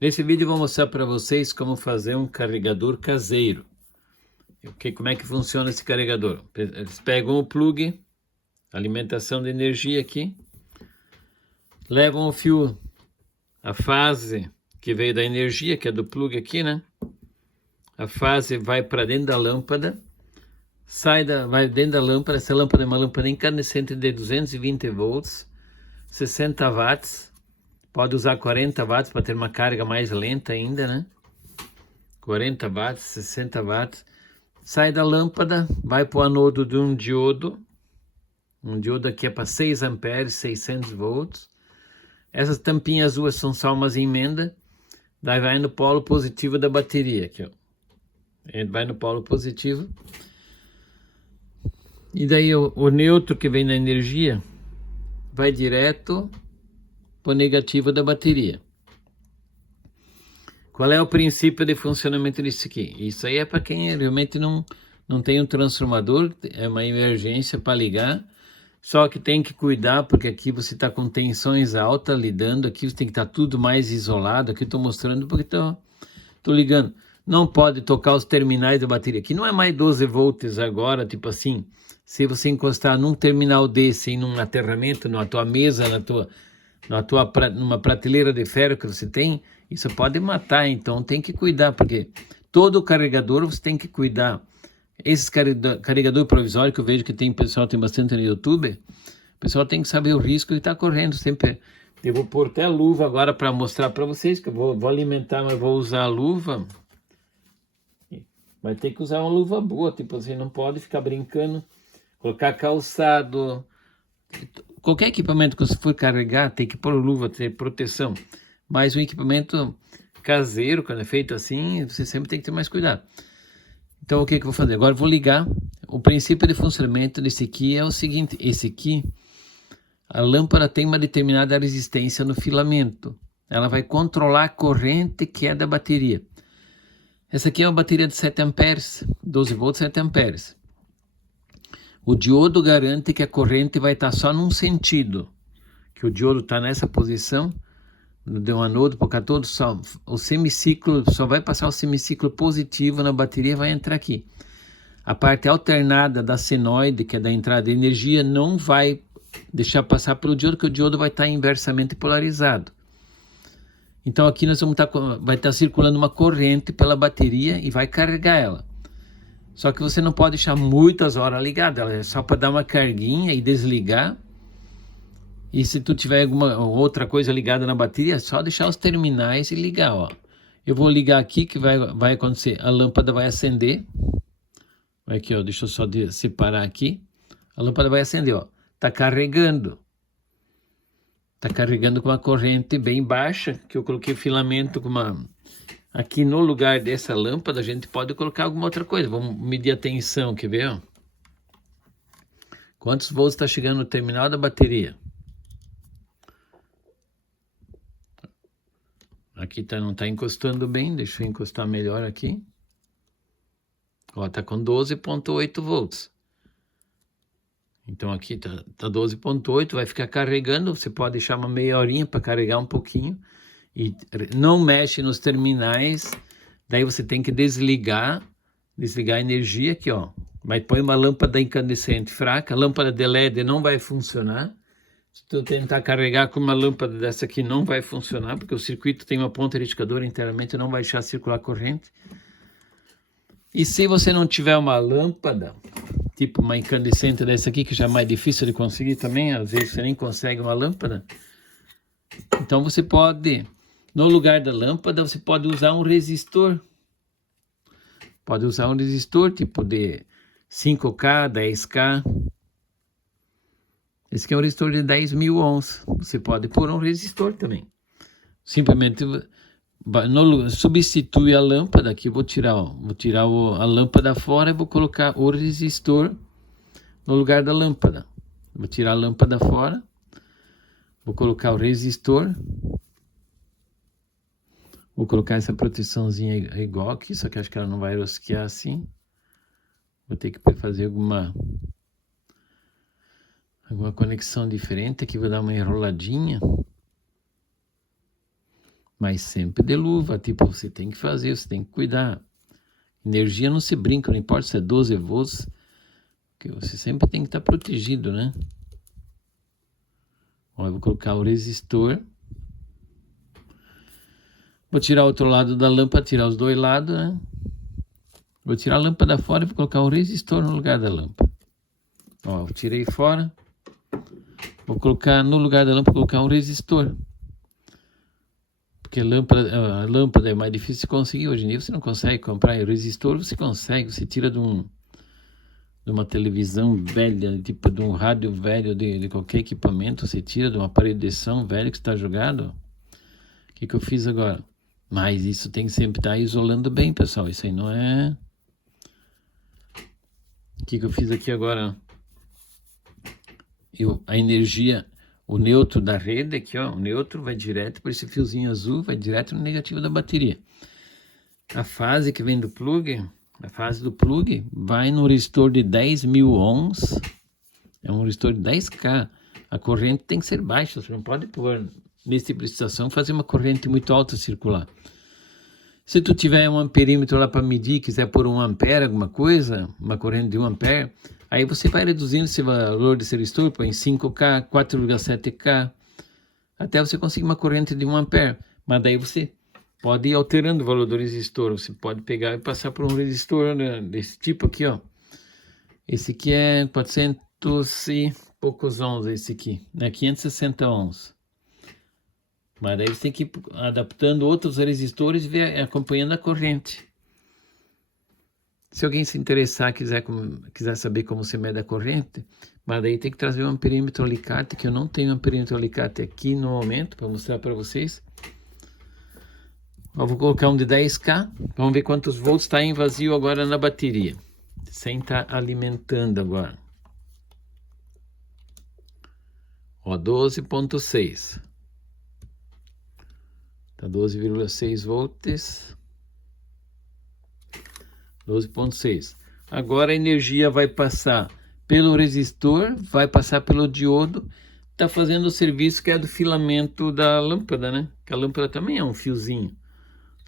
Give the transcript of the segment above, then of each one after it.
Nesse vídeo eu vou mostrar para vocês como fazer um carregador caseiro. Como é que funciona esse carregador? Eles pegam o plug, alimentação de energia aqui, levam o fio, a fase que veio da energia, que é do plug aqui, né? A fase vai para dentro da lâmpada, vai dentro da lâmpada. Essa lâmpada é uma lâmpada incandescente de 220 volts, 60 watts. Pode usar 40 watts para ter uma carga mais lenta ainda, né? 40 watts, 60 watts. Sai da lâmpada, vai para o anodo de um diodo. Um diodo aqui é para 6 amperes, 600 volts. Essas tampinhas duas são só umas emendas. Daí vai no polo positivo da bateria, aqui, ó. Vai no polo positivo. E daí o neutro que vem na energia vai direto para o negativo da bateria. Qual é o princípio de funcionamento disso aqui? Isso aí é para quem realmente não tem um transformador, é uma emergência para ligar. Só que tem que cuidar, porque aqui você está com tensões altas lidando, aqui você tem que estar tudo mais isolado. Aqui estou mostrando porque estou ligando. Não pode tocar os terminais da bateria. Aqui não é mais 12 volts agora, tipo assim, se você encostar num terminal desse, num aterramento, na tua mesa, numa prateleira de ferro que você tem, isso pode matar. Então tem que cuidar, porque todo carregador você tem que cuidar. Esse carregador provisório que eu vejo que tem bastante no YouTube, o pessoal tem que saber o risco que está correndo sempre. Eu vou pôr até a luva agora para mostrar para vocês, que eu vou alimentar, mas vou usar a luva. Vai ter que usar uma luva boa, tipo, você não pode ficar brincando, colocar calçado. Qualquer equipamento que você for carregar, tem que pôr luva, ter proteção. Mas um equipamento caseiro, quando é feito assim, você sempre tem que ter mais cuidado. Então, o que eu vou fazer? Agora eu vou ligar. O princípio de funcionamento desse aqui é o seguinte. Esse aqui, a lâmpada tem uma determinada resistência no filamento. Ela vai controlar a corrente que é da bateria. Essa aqui é uma bateria de 7 amperes, 12 volts, 7 amperes. O diodo garante que a corrente vai estar só num sentido. Que o diodo está nessa posição, de um anodo para o cátodo, o semiciclo, só vai passar o semiciclo positivo na bateria e vai entrar aqui. A parte alternada da senoide, que é da entrada de energia, não vai deixar passar pelo diodo, porque o diodo vai estar inversamente polarizado. Então aqui nós vai estar circulando uma corrente pela bateria e vai carregar ela. Só que você não pode deixar muitas horas ligada, ela é só para dar uma carguinha e desligar. E se tu tiver alguma outra coisa ligada na bateria, é só deixar os terminais e ligar, ó. Eu vou ligar aqui que vai acontecer, a lâmpada vai acender. Aqui, ó, deixa eu só separar aqui. A lâmpada vai acender, ó. Tá carregando. Tá carregando com uma corrente bem baixa, que eu coloquei filamento com uma... Aqui no lugar dessa lâmpada a gente pode colocar alguma outra coisa. Vamos medir a tensão, quer ver, ó? Quantos volts está chegando no terminal da bateria? Aqui não está encostando bem, deixa eu encostar melhor aqui. Ó, tá com 12,8 volts. Então aqui tá 12,8, vai ficar carregando. Você pode deixar uma meia horinha para carregar um pouquinho. E não mexe nos terminais. Daí você tem que desligar a energia aqui, ó. Mas põe uma lâmpada incandescente fraca. A lâmpada de LED não vai funcionar. Se tu tentar carregar com uma lâmpada dessa aqui, não vai funcionar, porque o circuito tem uma ponta retificadora internamente, não vai deixar circular a corrente. E se você não tiver uma lâmpada, tipo uma incandescente dessa aqui, que já é mais difícil de conseguir também, às vezes você nem consegue uma lâmpada, então você pode, no lugar da lâmpada, você pode usar um resistor. Pode usar um resistor tipo de 5K, 10K. Esse aqui é um resistor de 10.000 ohms. Você pode pôr um resistor também. Simplesmente substitui a lâmpada. Aqui eu vou tirar a lâmpada fora e vou colocar o resistor no lugar da lâmpada. Vou tirar a lâmpada fora. Vou colocar o resistor. Vou colocar essa proteçãozinha igual aqui, só que acho que ela não vai rosquear assim. Vou ter que fazer alguma conexão diferente aqui, vou dar uma enroladinha. Mas sempre de luva, tipo, você tem que fazer, você tem que cuidar. Energia não se brinca, não importa se é 12 volts, que você sempre tem que estar protegido, né? Ó, eu vou colocar o resistor. Vou tirar o outro lado da lâmpada, tirar os dois lados, né? Vou tirar a lâmpada fora e vou colocar o resistor no lugar da lâmpada. Ó, eu tirei fora. Vou colocar no lugar da lâmpada, colocar um resistor. Porque a lâmpada é mais difícil de conseguir. Hoje em dia você não consegue comprar. E o resistor você consegue. Você tira de uma televisão velha, tipo de um rádio velho, de qualquer equipamento. Você tira de um aparelho de som velho que está jogado. O que eu fiz agora? Mas isso tem que sempre estar isolando bem, pessoal. Isso aí não é... O que eu fiz aqui agora? A energia... O neutro da rede aqui, ó, o neutro vai direto para esse fiozinho azul, vai direto no negativo da bateria. A fase que vem do plug, a fase do plug vai no resistor de 10.000 ohms, é um resistor de 10K. A corrente tem que ser baixa, você não pode pôr nesse tipo de situação fazer uma corrente muito alta circular. Se tu tiver um amperímetro lá para medir, quiser pôr 1 ampere, alguma coisa, uma corrente de 1 ampere, aí você vai reduzindo esse valor desse resistor, põe 5K, 4,7K, até você conseguir uma corrente de 1 ampere. Mas daí você pode ir alterando o valor do resistor. Você pode pegar e passar por um resistor, né, desse tipo aqui, ó. Esse aqui é 400 e poucos ohms, esse aqui, né, 560 ohms. Mas daí você tem que ir adaptando outros resistores e acompanhando a corrente. Se alguém se interessar, quiser saber como se mede a corrente, mas daí tem que trazer um perímetro alicate, que eu não tenho um perímetro alicate aqui no momento, para mostrar para vocês. Eu vou colocar um de 10K, vamos ver quantos volts está em vazio agora na bateria, sem estar alimentando agora. Ó, 12,6. Tá 12,6 volts. 12,6. Agora a energia vai passar pelo resistor, vai passar pelo diodo, tá fazendo o serviço que é do filamento da lâmpada, né? Que a lâmpada também é um fiozinho.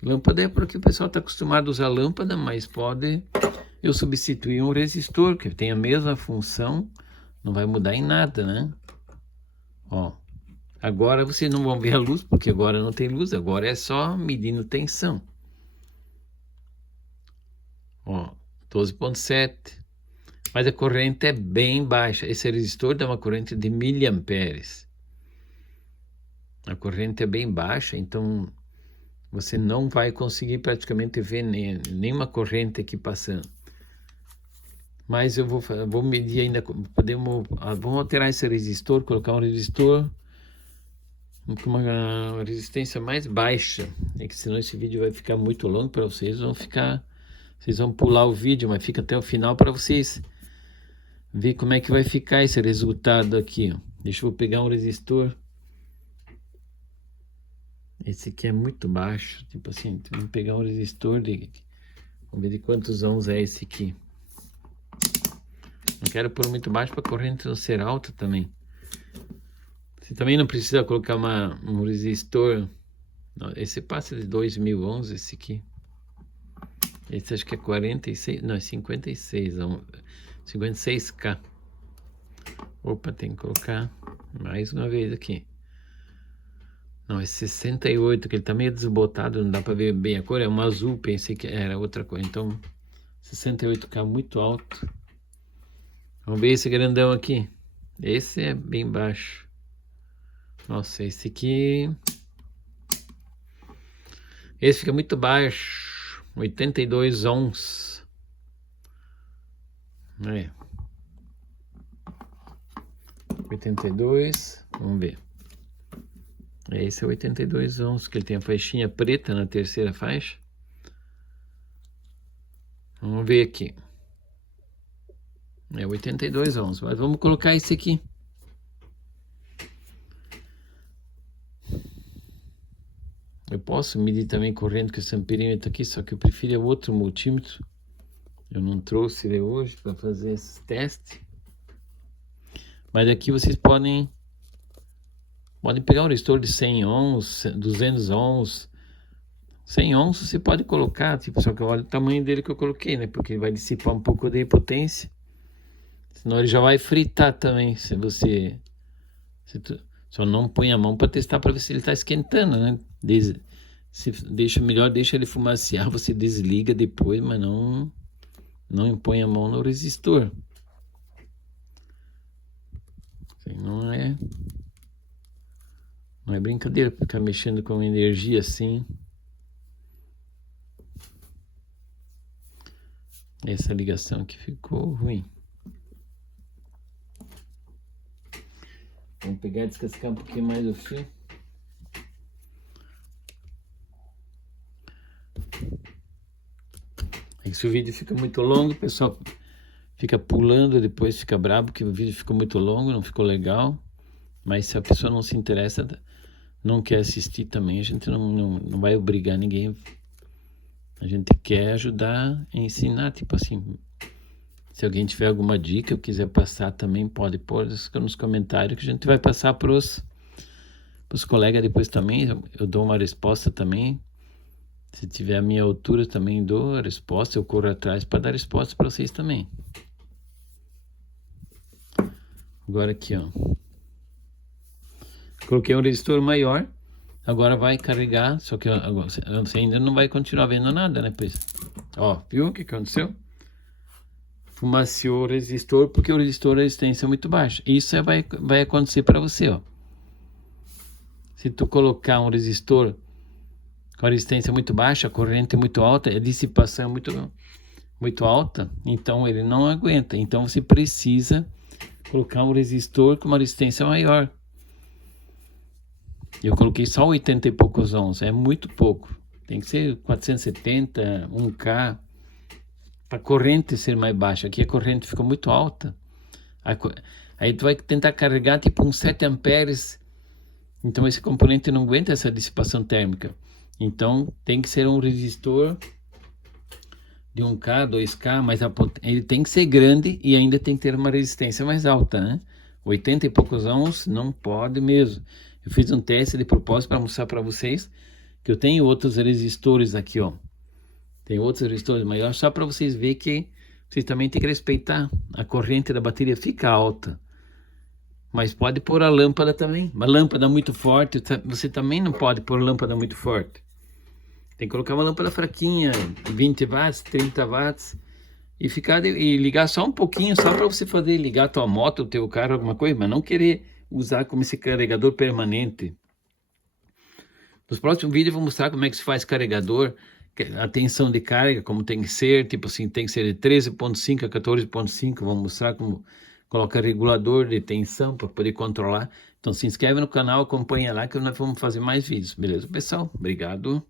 Lâmpada é porque o pessoal está acostumado a usar lâmpada, mas pode eu substituir um resistor, que tem a mesma função, não vai mudar em nada, né? Ó, agora vocês não vão ver a luz, porque agora não tem luz, agora é só medindo tensão. Ó, 12,7. Mas a corrente é bem baixa. Esse resistor dá uma corrente de miliamperes. A corrente é bem baixa, então você não vai conseguir praticamente ver nenhuma corrente aqui passando. Mas eu vou medir ainda, vamos alterar esse resistor, colocar um resistor com uma resistência mais baixa. É que senão esse vídeo vai ficar muito longo para vocês, vocês vão pular o vídeo, mas fica até o final para vocês ver como é que vai ficar esse resultado aqui, ó. Deixa eu pegar um resistor. Esse aqui é muito baixo, tipo assim, vamos pegar um resistor vamos ver de quantos ohms é esse aqui. Não quero pôr muito baixo para a corrente não ser alta também. Você também não precisa colocar um resistor. Esse passa de 2.000 ohms, esse aqui. Esse acho que é 46, não, é 56, 56K. Opa, tem que colocar mais uma vez aqui. Não, é 68, que ele tá meio desbotado, não dá para ver bem a cor. É um azul, pensei que era outra cor. Então, 68K muito alto. Vamos ver esse grandão aqui. Esse é bem baixo. Nossa, esse aqui... Esse fica muito baixo. 82 ohms. É. 82. Vamos ver. Esse é 82 ohms, que ele tem a faixinha preta na terceira faixa. Vamos ver aqui. É 82 ohms, mas vamos colocar esse aqui. Eu posso medir também corrente com esse amperímetro aqui, só que eu prefiro outro multímetro. Eu não trouxe ele hoje para fazer esse teste. Mas aqui vocês podem Pode pegar um resistor de 100 ohms, 200 ohms, 100 ohms você pode colocar, tipo, só que olha o tamanho dele que eu coloquei, né? Porque ele vai dissipar um pouco de potência. Senão ele já vai fritar também, se você... Só não põe a mão para testar para ver se ele está esquentando, né? Melhor deixa ele fumaciar, você desliga depois, mas não põe a mão no resistor. Não é brincadeira ficar mexendo com energia assim. Essa ligação aqui ficou ruim. Vamos pegar e descascar um pouquinho mais o fio. Aí se o vídeo fica muito longo, o pessoal fica pulando, depois fica bravo porque o vídeo ficou muito longo, não ficou legal. Mas se a pessoa não se interessa, não quer assistir também, a gente não vai obrigar ninguém. A gente quer ajudar a ensinar, tipo assim. Se alguém tiver alguma dica ou quiser passar também, pode pôr nos comentários que a gente vai passar para os colegas depois também. Eu dou uma resposta também. Se tiver a minha altura também dou a resposta, eu corro atrás para dar resposta para vocês também. Agora aqui, ó. Coloquei um resistor maior. Agora vai carregar, só que você ainda não vai continuar vendo nada, né? Pois, ó, viu o que aconteceu? Fumaciou o resistor porque o resistor a resistência é muito baixa. Isso vai acontecer para você, ó. Se tu colocar um resistor com a resistência muito baixa, a corrente muito alta, a dissipação muito alta, então ele não aguenta. Então você precisa colocar um resistor com uma resistência maior. Eu coloquei só 80 e poucos ohms, é muito pouco. Tem que ser 470, 1K, para a corrente ser mais baixa. Aqui a corrente ficou muito alta. Aí tu vai tentar carregar tipo uns 7 amperes. Então esse componente não aguenta essa dissipação térmica. Então tem que ser um resistor de 1K, 2K, mas ele tem que ser grande e ainda tem que ter uma resistência mais alta, né? 80 e poucos ohms não pode mesmo. Eu fiz um teste de propósito para mostrar para vocês que eu tenho outros resistores aqui, ó. Tem outros resistores maiores, só para vocês verem que vocês também têm que respeitar. A corrente da bateria fica alta. Mas pode pôr a lâmpada também. Uma lâmpada muito forte, você também não pode pôr lâmpada muito forte. Tem que colocar uma lâmpada fraquinha, 20 watts, 30 watts. E ligar só um pouquinho, só para você poder ligar a tua moto, o teu carro, alguma coisa. Mas não querer usar como esse carregador permanente. Nos próximos vídeos eu vou mostrar como é que se faz carregador. A tensão de carga, como tem que ser, tipo assim, tem que ser de 13.5 a 14.5, vamos mostrar como coloca regulador de tensão para poder controlar. Então se inscreve no canal, acompanha lá que nós vamos fazer mais vídeos, beleza pessoal? Obrigado.